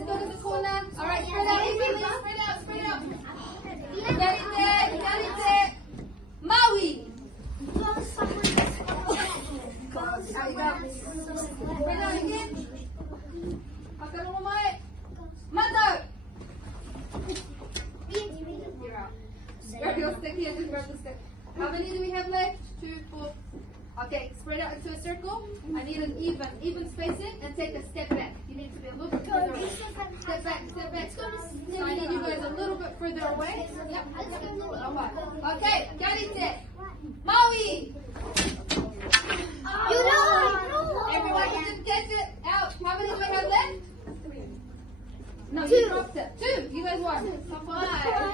Let's go to the corner. All right, spread out evenly. Spread out, spread out. Galite. Maui. Spread out again. Pagkalong mo mga. Mother. You're out. Grab your stick here. Just grab the stick. How many do we have left? 2, 4. Okay, spread out into a circle. I need an even spacing and take a step back. You need to be a little bit further away. Step back, step back. So I need you guys a little bit further away. Yep. Okay, Galite. Maui. Everyone who didn't catch it, out. How many do we have left? No, you dropped it. 2. You guys won. High five.